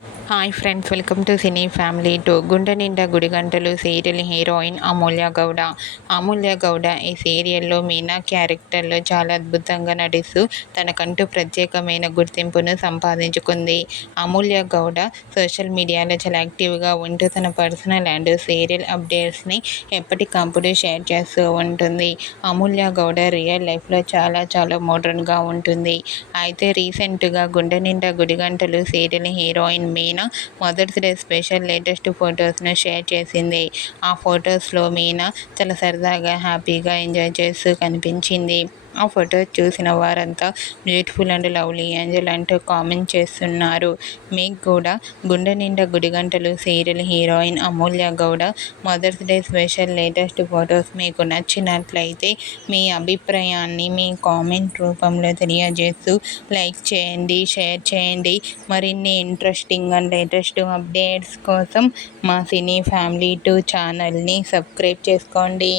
Hi friends, welcome to cine family two. గుండె నిండా గుడిగంటలు సీరియల్ హీరోయిన్ అమూల్య గౌడ. అమూల్య గౌడ ఈ సీరియల్లో మీనా క్యారెక్టర్లో చాలా అద్భుతంగా నటిస్తూ తనకంటూ ప్రత్యేకమైన గుర్తింపును సంపాదించుకుంది. అమూల్య గౌడ సోషల్ మీడియాలో చాలా యాక్టివ్గా ఉంటూ తన పర్సనల్ అండ్ సీరియల్ అప్డేట్స్ని ఎప్పటికప్పుడు షేర్ చేస్తూ ఉంటుంది. అమూల్య గౌడ రియల్ లైఫ్లో చాలా మోడ్రన్గా ఉంటుంది. అయితే రీసెంట్గా గుండె నిండా గుడిగంటలు serial heroine Meena Mother's Day special latest ఫొటోస్ను షేర్ చేసింది. ఆ ఫొటోస్లో మీనా చాలా సరదాగా హ్యాపీగా ఎంజాయ్ చేస్తూ కనిపించింది. ఆ ఫొటోస్ చూసిన వారంతా బ్యూటిఫుల్ అండ్ లవ్లీ ఏంజల్ అంటూ కామెంట్ చేస్తున్నారు. మీకు కూడా గుండె నిండా గుడిగంటలు serial heroine Amulya Gowda Mother's Day special latest photos మీకు నచ్చినట్లయితే మీ అభిప్రాయాన్ని మీ కామెంట్ రూపంలో తెలియజేస్తూ లైక్ చేయండి, షేర్ చేయండి. మరిన్ని ఇంట్రెస్టింగ్ అండ్ లేటెస్ట్ అప్డేట్స్ కోసం మా సినీ ఫ్యామిలీ 2 ఛానల్ని సబ్స్క్రైబ్ చేసుకోండి.